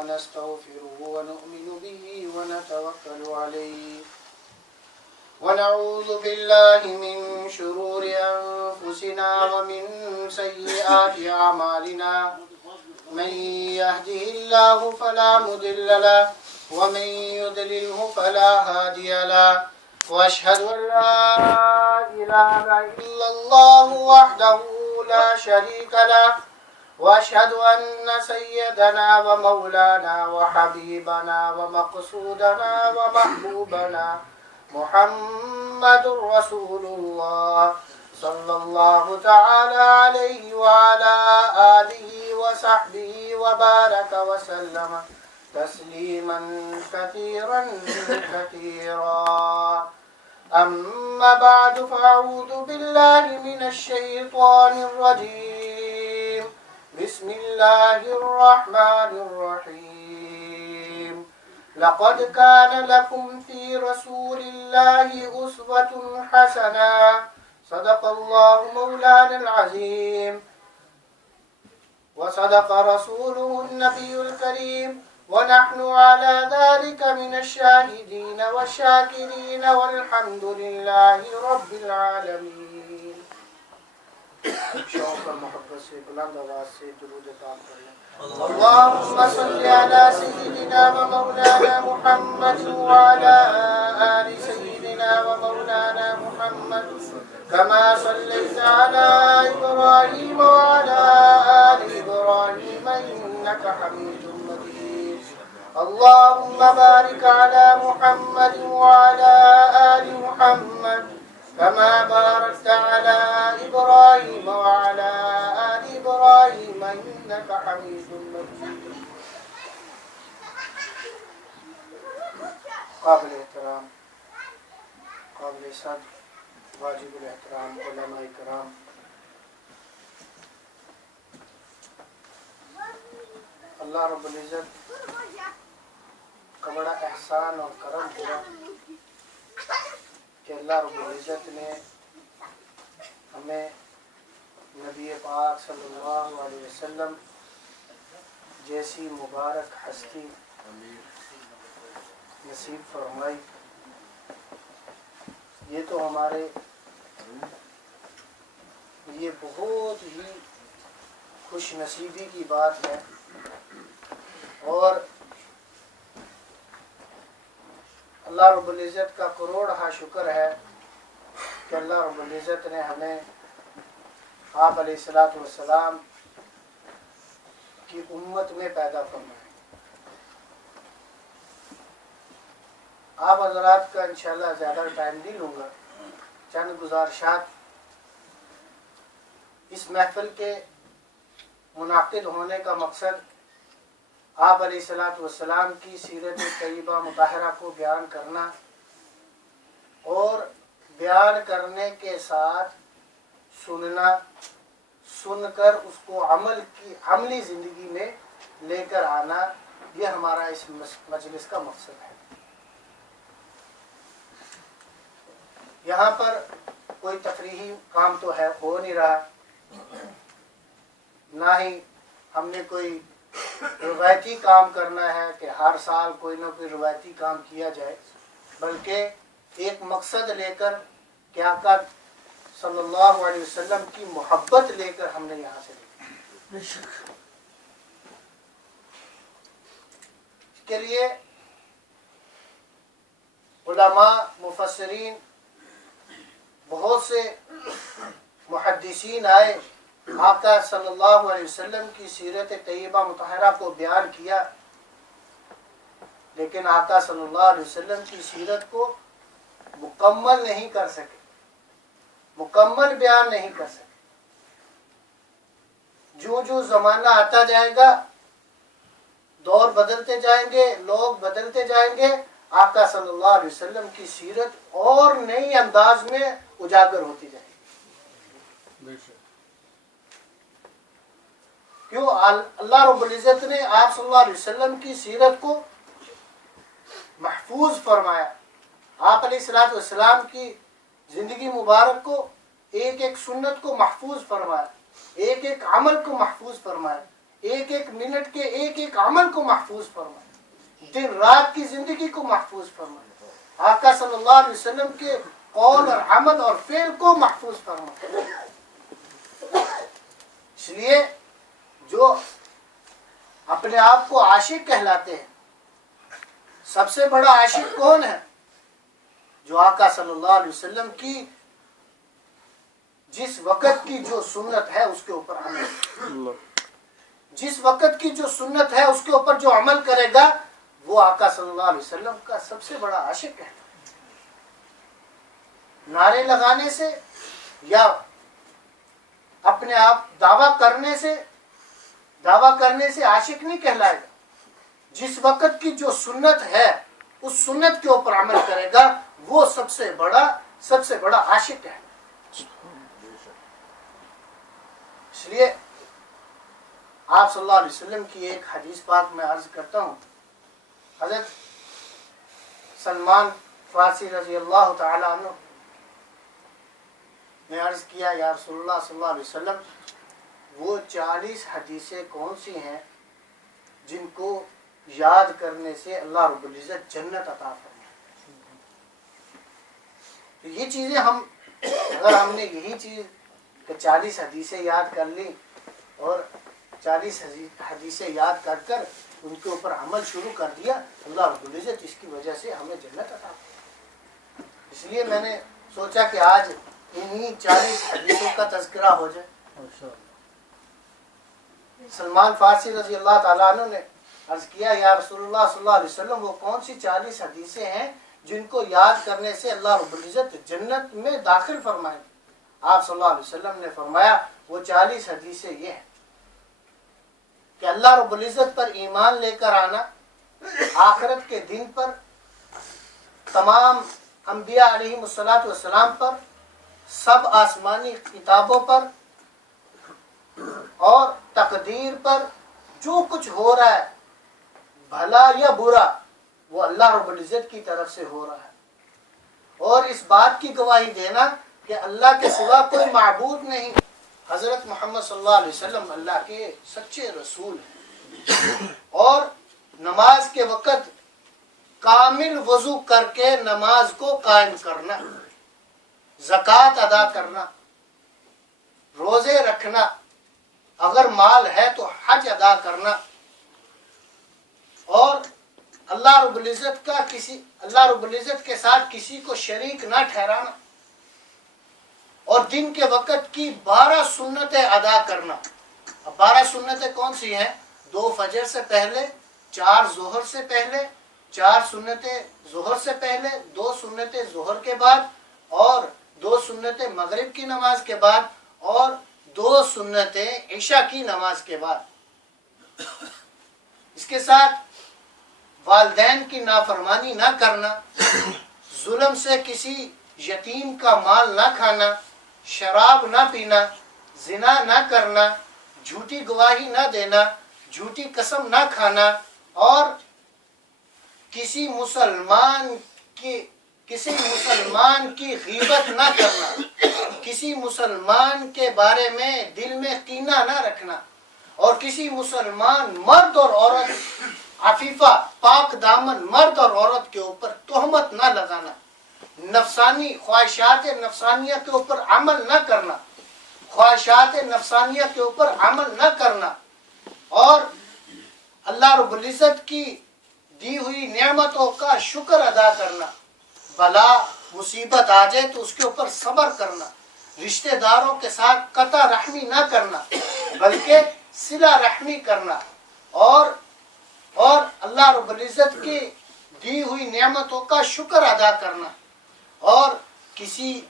ونستغفره ونؤمن به ونتوكل عليه ونعوذ بالله من شرور أنفسنا ومن سيئات أعمالنا من يهده الله فلا مضل له ومن يضلله فلا هادي له وأشهد أن لا إله إلا الله وحده لا شريك له وأشهد أن سيدنا ومولانا وحبيبنا ومقصودنا ومحبوبنا محمد رسول الله صلى الله تعالى عليه وعلى آله وصحبه وبارك وسلم تسليما كثيرا كثيرا أما بعد فأعوذ بالله من الشيطان الرجيم بسم الله الرحمن الرحيم لقد كان لكم في رسول الله أسوة حسنة صدق الله مولانا العظيم وصدق رسوله النبي الكريم ونحن على ذلك من الشاهدين والشاكرين والحمد لله رب العالمين. شوق اور محبت سے بلند آواز سے درود پاک پڑھیں. اللهم صل على سيدنا ومولانا محمد وعلى آل سيدنا ومولانا محمد كما صليت على إبراهيم وعلى آل إبراهيم إنك حميد مجيد. اللهم بارك على محمد وعلى آل محمد كما باركت على إبراهيم وعلى آل إبراهيم إنك حميد مجيد. قابل احترام قابل صدر واجب الاحترام علماء کرام، اللہ رب العزت کا بڑا احسان اور کرم ہوا کہ اللہ رب العزت نے ہمیں نبی پاک صلی اللہ علیہ وسلم جیسی مبارک ہستی نصیب فرمائی. یہ تو ہمارے یہ بہت ہی خوش نصیبی کی بات ہے اور اللہ رب العزت کا کروڑہا شکر ہے کہ اللہ رب العزت نے ہمیں آپ علیہ الصلوۃ والسلام کی امت میں پیدا فرمایا. آپ حضرات کا انشاءاللہ زیادہ ٹائم نہیں لوں گا. چند گزارشات. اس محفل کے منعقد ہونے کا مقصد آپ علیہ الصلوۃ والسلام کی سیرت طیبہ مطہرہ کو بیان کرنا اور بیان کرنے کے ساتھ سننا، سن کر اس کو عملی زندگی میں لے کر آنا، یہ ہمارا اس مجلس کا مقصد ہے. یہاں پر کوئی تفریحی کام تو ہو نہیں رہا، نہ ہی ہم نے کوئی روایتی کام کرنا ہے کہ ہر سال کوئی نہ کوئی روایتی کام کیا جائے، بلکہ ایک مقصد لے کر کہ آقا صلی اللہ علیہ وسلم کی محبت لے کر ہم نے یہاں سے اس کے لیے علماء، مفسرین، بہت سے محدثین آئے، آقا صلی اللہ علیہ وسلم کی سیرت طیبہ مطہرہ کو بیان کیا، لیکن آقا صلی اللہ علیہ وسلم کی سیرت کو مکمل نہیں کر سکے، مکمل بیان نہیں کر سکے. جو زمانہ آتا جائے گا، دور بدلتے جائیں گے، لوگ بدلتے جائیں گے، آقا صلی اللہ علیہ وسلم کی سیرت اور نئی انداز میں اجاگر ہوتی جائے گی. کیوں؟ اللہ رب العزت نے آپ صلی اللہ علیہ وسلم کی سیرت کو محفوظ فرمایا. آپ علیہ الصلوۃ والسلام کی زندگی مبارک کو، ایک ایک سنت کو محفوظ فرمایا، ایک ایک عمل کو محفوظ فرمایا، ایک ایک منٹ کے ایک ایک عمل کو محفوظ فرمائے، دن رات کی زندگی کو محفوظ فرمائے، آقا صلی اللہ علیہ وسلم کے قول اور عمل اور فعل کو محفوظ فرمائے۔ اس لیے جو اپنے آپ کو عاشق کہلاتے ہیں، سب سے بڑا عاشق کون ہے؟ جو آقا صلی اللہ علیہ وسلم کی جس وقت کی جو سنت ہے اس کے اوپر عمل، جس وقت کی جو سنت ہے اس کے اوپر جو عمل کرے گا وہ آقا صلی اللہ علیہ وسلم کا سب سے بڑا عاشق ہے۔ نعرے لگانے سے یا اپنے آپ دعویٰ کرنے سے عاشق نہیں کہلائے گا، جس وقت کی جو سنت ہے اس سنت کے اوپر عمل کرے گا وہ سب سے بڑا عاشق ہے۔ اس لیے آپ صلی اللہ علیہ وسلم کی ایک حدیث پاک میں عرض کرتا ہوں، حضرت سلمان فارسی رضی اللہ تعالی عنہ نے عرض کیا، یا رسول اللہ صلی اللہ علیہ وسلم وہ 40 حدیثیں کون سی ہیں جن کو یاد کرنے سے اللہ رب العزت جنت عطا فرمائے؟ تو یہ چیزیں اگر ہم نے یہی چیز 40 حدیثیں یاد کر لی اور 40 حدیثیں یاد کر کر ان کے اوپر عمل شروع کر دیا، اللہ رب العزت اس کی وجہ سے ہمیں جنت عطا فرمائے۔ اس لیے میں نے سوچا کہ آج انہی 40 حدیثوں کا تذکرہ ہو جائے۔ سلمان فارسی رضی اللہ تعالیٰ عنہ نے عرض کیا، یا رسول اللہ صلی اللہ علیہ وسلم وہ کون سی 40 حدیثیں ہیں جن کو یاد کرنے سے اللہ رب العزت جنت میں داخل فرمائے؟ آپ صلی اللہ علیہ وسلم نے فرمایا وہ 40 حدیثیں یہ ہیں کہ اللہ رب العزت پر ایمان لے کر آنا، آخرت کے دن پر، تمام انبیاء علیہ السلام پر، سب آسمانی کتابوں پر اور تقدیر پر جو کچھ ہو رہا ہے بھلا یا برا وہ اللہ رب العزت کی طرف سے ہو رہا ہے، اور اس بات کی گواہی دینا کہ اللہ کے سوا کوئی معبود نہیں، حضرت محمد صلی اللہ علیہ وسلم اللہ کے سچے رسول ہیں، اور نماز کے وقت کامل وضو کر کے نماز کو قائم کرنا، زکوٰۃ ادا کرنا، روزے رکھنا، اگر مال ہے تو حج ادا کرنا، اور اللہ رب العزت کے ساتھ کسی کو شریک نہ ٹھہرانا، اور دن کے وقت کی 12 سنتیں ادا کرنا۔ اب 12 سنتیں کون سی ہیں؟ 2 فجر سے پہلے، 4 ظہر سے پہلے، 4 سنتیں ظہر سے پہلے، 2 سنتیں ظہر کے بعد، اور 2 سنتیں مغرب کی نماز کے بعد، اور 2 سنتیں عشاء کی نماز کے بعد۔ اس کے ساتھ والدین کی نافرمانی نہ کرنا، ظلم سے کسی یتیم کا مال نہ کھانا، شراب نہ پینا، زنا نہ کرنا، جھوٹی گواہی نہ دینا، جھوٹی قسم نہ کھانا، اور کسی مسلمان کی غیبت نہ کرنا، کسی مسلمان کے بارے میں دل میں کینہ نہ رکھنا، اور کسی مسلمان مرد اور عورت، عفیفہ پاک دامن مرد اور عورت کے اوپر تہمت نہ لگانا، نفسانی خواہشات نفسانیہ کے اوپر عمل نہ کرنا، خواہشات نفسانیہ کے اوپر عمل نہ کرنا، اور اللہ رب العزت کی دی ہوئی نعمتوں کا شکر ادا کرنا، بلا مصیبت آ جائے تو اس کے اوپر صبر کرنا، رشتہ داروں کے ساتھ قطع رحمی نہ کرنا بلکہ صلہ رحمی کرنا، اور اللہ رب العزت کی دی ہوئی نعمتوں کا شکر ادا کرنا، اور کسی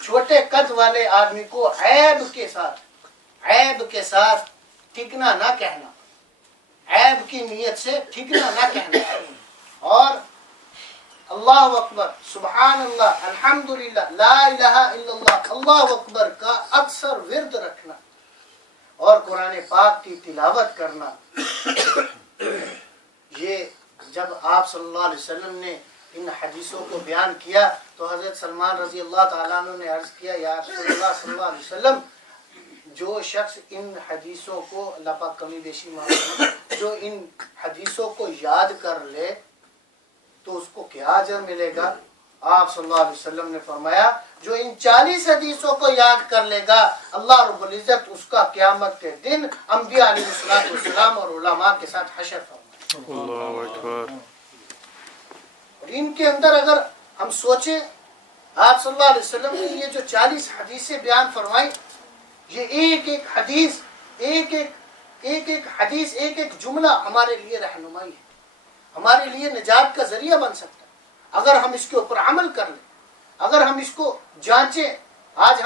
چھوٹے قد والے آدمی کو عیب کے ساتھ ٹھیکنا نہ کہنا، عیب کی نیت سے ٹھیکنا نہ کہنا، اور اللہ اکبر، سبحان اللہ، الحمدللہ، لا الہ الا اللہ، اللہ اکبر کا اکثر ورد رکھنا، اور قرآن پاک کی تلاوت کرنا۔ یہ جب آپ صلی اللہ علیہ وسلم نے ان حدیثوں کو بیان کیا تو حضرت سلمان رضی اللہ تعالیٰ عنہ نے عرض کیا، یا رسول اللہ صلی اللہ علیہ وسلم جو شخص ان حدیثوں کو اللہ پاک کمی بیشی معلوم ہے، جو ان حدیثوں کو یاد کر لے تو اس کو کیا اجر ملے گا؟ آپ صلی اللہ علیہ وسلم نے فرمایا جو ان 40 حدیثوں کو یاد کر لے گا اللہ رب العزت اس کا قیامت کے دن انبیاء علیہ السلام اور علماء کے ساتھ حشر فرمائے. اللہ اکبر. اور ان کے اندر اگر ہم سوچیں آپ صلی اللہ علیہ وسلم نے یہ جو 40 حدیثیں بیان فرمائی، یہ ایک ایک حدیث ایک ایک جملہ ہمارے لیے رہنمائی ہے، ہمارے لیے نجات کا ذریعہ بن سکتا ہے اگر ہم اس کے اوپر عمل کر لیں، اگر ہم اس کو جانچیں. آج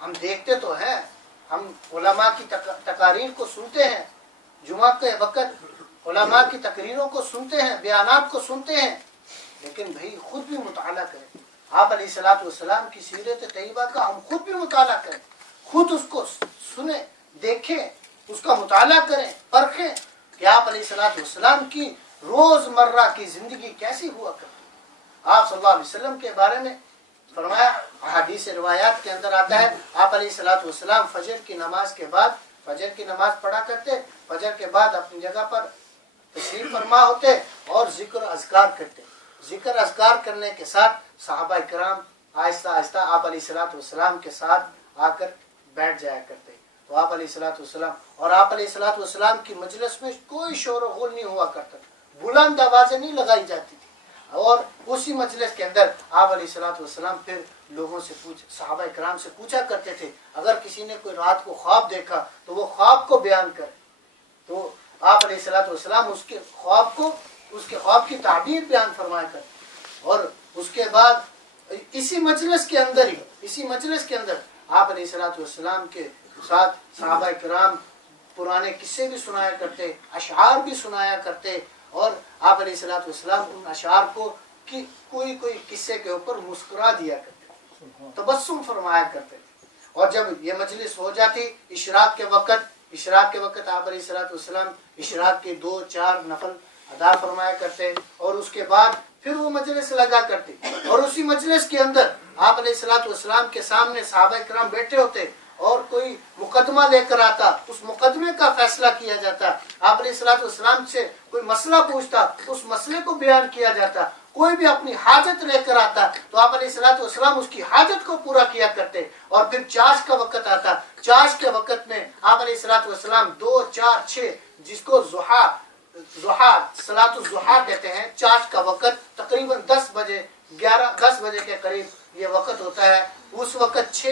ہم دیکھتے تو ہیں، ہم علماء کی تقاریر کو سنتے ہیں، جمعہ کے وقت علماء کی تقریروں کو سنتے ہیں، بیانات کو سنتے ہیں، لیکن بھئی خود بھی مطالعہ کریں. آپ علیہ الصلوۃ والسلام کی سیرت طیبہ کا ہم خود بھی مطالعہ کریں، خود اس کو سنیں، دیکھیں، اس کا مطالعہ کریں، پرکھیں کہ آپ علیہ الصلوۃ والسلام کی روزمرہ کی زندگی کیسی ہوا کرتی. آپ صلی اللہ علیہ وسلم کے بارے میں فرمایا، حدیث روایات کے اندر آتا ہے آپ علیہ الصلوۃ والسلام فجر کی نماز کے بعد فجر کی نماز پڑھا کرتے، فجر کے بعد اپنی جگہ پر تشریف فرما ہوتے اور ذکر اذکار کرتے. ذکر اذکار کرنے کے ساتھ صحابہ کرام آہستہ آہستہ آپ علیہ الصلوۃ والسلام کے ساتھ آ کر بیٹھ جایا کرتے. تو آپ علیہ الصلوۃ والسلام اور آپ علیہ الصلوۃ والسلام کی مجلس میں کوئی شور و غل نہیں ہوا کرتا، بلند آوازیں نہیں لگائی جاتی تھی. اور اسی مجلس کے اندر آپ علیہ الصلوۃ والسلام پھر لوگوں سے صحابہ کرام سے پوچھا کرتے تھے، اگر کسی نے کوئی رات کو خواب دیکھا تو وہ خواب کو بیان کرے. تو آپ علیہ الصلوۃ والسلام اس کے خواب کی تعبیر بیان فرمایا کرتے. اور اس کے بعد اسی مجلس کے اندر آپ علیہ الصلوۃ والسلام کے ساتھ صحابہ کرام پرانے قصے بھی سنایا کرتے، اشعار بھی سنایا کرتے، اور آپ علیہ الصلوۃ والسلام ان اشعار کو کوئی قصے کے اوپر مسکرا دیا کرتے، تبسم فرمایا کرتے. اور جب یہ مجلس ہو جاتی اشراق کے وقت آپ علیہ الصلوۃ والسلام اشراق کے 2-4 نفل ادا فرمایا کرتے، اور اس کے بعد پھر وہ مجلس لگا کرتے. اور اسی مجلس کے اندر آپ علیہ الصلوۃ والسلام کے سامنے صحابہ کرام بیٹھے ہوتے اور کوئی مقدمہ لے کر آتا، اس مقدمے کا فیصلہ کیا جاتا. آپ علیہ الصلوۃ والسلام سے کوئی مسئلہ پوچھتا، اس مسئلے کو بیان کیا جاتا. کوئی بھی اپنی حاجت لے کر آتا تو آپ علیہ الصلوۃ والسلام اس کی حاجت کو پورا کیا کرتے. اور پھر چاش کا وقت آتا، چاش کے وقت میں آپ علیہ الصلوۃ والسلام 2 4 6 جس کو ضحیٰ صلاۃ الضحیٰ کہتے ہیں، چاش کا وقت تقریباً 10 بجے کے قریب یہ وقت ہوتا ہے. اس وقت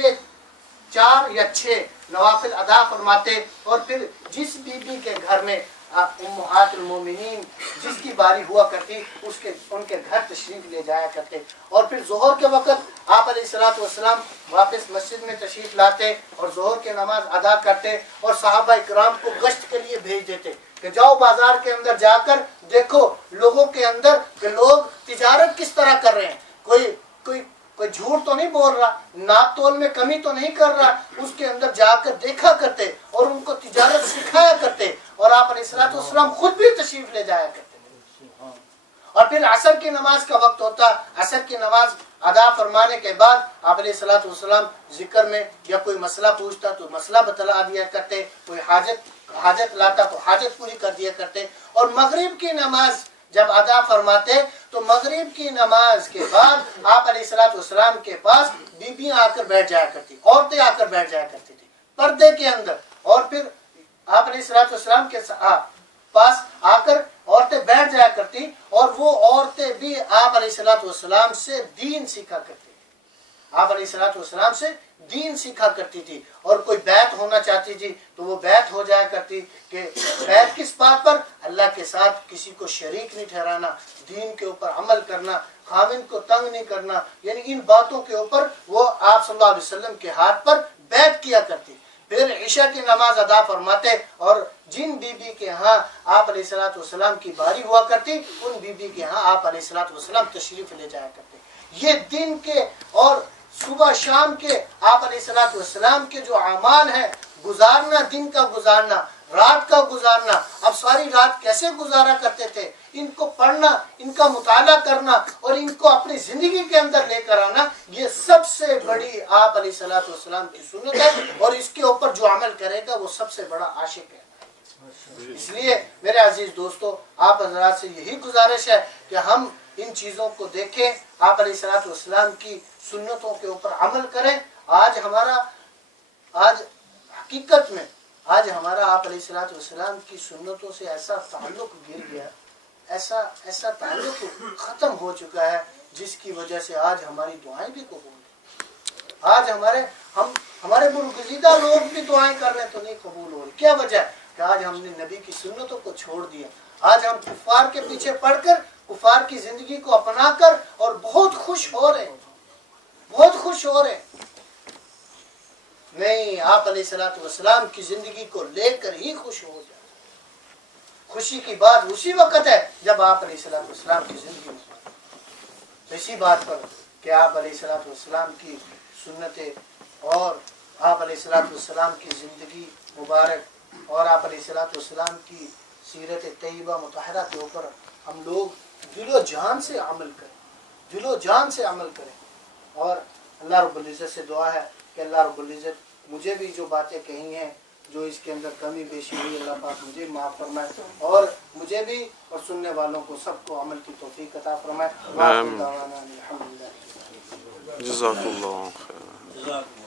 4 یا 6 نوافل ادا فرماتے، اور پھر جس بی بی کے گھر میں امہات المومنین جس کی باری ہوا کرتی ان کے گھر تشریف لے جایا کرتے. اور پھر ظہر کے وقت آپ علیہ الصلوۃ والسلام واپس مسجد میں تشریف لاتے اور ظہر کی نماز ادا کرتے، اور صحابہ کرام کو گشت کے لیے بھیج دیتے کہ جاؤ بازار کے اندر جا کر دیکھو لوگوں کے اندر کہ لوگ تجارت کس طرح کر رہے ہیں، کوئی جھوٹ تو نہیں بول رہا، ناپ تول میں کمی تو نہیں کر رہا. اس کے اندر جا کر دیکھا کرتے اور ان کو تجارت سکھایا کرتے، اور آپ علیہ الصلوۃ والسلام خود بھی تشریف لے جایا کرتے. اور پھر عصر کی نماز کا وقت ہوتا، عصر کی نماز ادا فرمانے کے بعد آپ علیہ الصلوۃ والسلام ذکر میں یا کوئی مسئلہ پوچھتا تو مسئلہ بتلا دیا کرتے، کوئی حاجت لاتا تو حاجت پوری کر دیا کرتے. اور مغرب کی نماز جب ادا فرماتے تو مغرب کی نماز کے بعد آپ علیہ الصلوۃ والسلام کے پاس بیبیاں آ کر بیٹھ جایا کرتی، عورتیں آ کر بیٹھ جایا کرتی تھی پردے کے اندر. اور پھر آپ علیہ الصلوۃ والسلام کے پاس آ کر عورتیں بیٹھ جایا کرتی، اور وہ عورتیں بھی آپ علیہ الصلوۃ والسلام سے دین سیکھا کرتی. آپ علیہ الصلوۃ والسلام سے دین سیکھا کرتی تھی. اور کوئی بیعت ہونا چاہتی تھی تو وہ بیعت ہو جایا کرتی کہ بیعت کس بات پر؟ اللہ کے ساتھ کسی کو شریک نہیں ٹھہرانا، دین کے اوپر عمل کرنا، خاوند کو تنگ نہیں کرنا، یعنی ان باتوں کے اوپر وہ آپ صلی اللہ علیہ وسلم کے ہاتھ پر بیعت کیا کرتی. پھر عشاء کی نماز ادا فرماتے، اور جن بی بی کے ہاں آپ علیہ الصلوۃ والسلام کی باری ہوا کرتی ان بی بی کے ہاں آپ علیہ الصلوۃ والسلام تشریف لے جایا کرتے. یہ دن کے اور صبح شام کے آپ علیہ الصلوۃ والسلام کے جو اعمال ہیں، گزارنا، دن کا گزارنا، رات کا گزارنا. اب ساری رات کیسے گزارا کرتے تھے؟ ان کو پڑھنا, ان کا مطالعہ کرنا اور ان کو اپنی زندگی کے اندر لے کر آنا, یہ سب سے بڑی آپ علیہ الصلوۃ والسلام کی سنت ہے, اور اس کے اوپر جو عمل کرے گا وہ سب سے بڑا عاشق ہے. اس لیے میرے عزیز دوستو, آپ حضرات سے یہی گزارش ہے کہ ہم ان چیزوں کو دیکھیں, آپ علیہ الصلوۃ والسلام کی سنتوں کے اوپر عمل کریں. آج حقیقت میں آپ علیہ الصلوۃ والسلام کی سنتوں سے ایسا تعلق گر گیا, ایسا تعلق ختم ہو چکا ہے, جس کی وجہ سے آج ہماری دعائیں بھی قبول ہیں. آج ہمارے برگزیدہ لوگ بھی دعائیں کر رہے ہیں تو نہیں قبول ہو رہی. کیا وجہ ہے؟ کہ آج ہم نے نبی کی سنتوں کو چھوڑ دیا. آج ہم کفار کے پیچھے پڑ کر, کفار کی زندگی کو اپنا کر اور بہت خوش ہو رہے ہیں. نہیں, آپ علیہ الصلوۃ والسلام کی زندگی کو لے کر ہی خوش ہو جائے. خوشی کی بات اسی وقت ہے جب آپ علیہ الصلوۃ والسلام کی زندگی میں, اسی بات پر کہ آپ علیہ الصلوۃ والسلام کی سنتیں اور آپ علیہ الصلوۃ والسلام کی زندگی مبارک اور آپ علیہ الصلوۃ والسلام کی سیرت طیبہ مطہرہ کے اوپر ہم لوگ دل و جان سے عمل کریں. اور اللہ رب العزت سے دعا ہے کہ اللہ رب العزت مجھے بھی جو باتیں کہی ہیں, جو اس کے اندر کمی بیشی ہوئی, اللہ پاک مجھے معاف فرمائے, اور مجھے بھی اور سننے والوں کو سب کو عمل کی توفیق عطا فرمائے. جزاک اللہ خیر.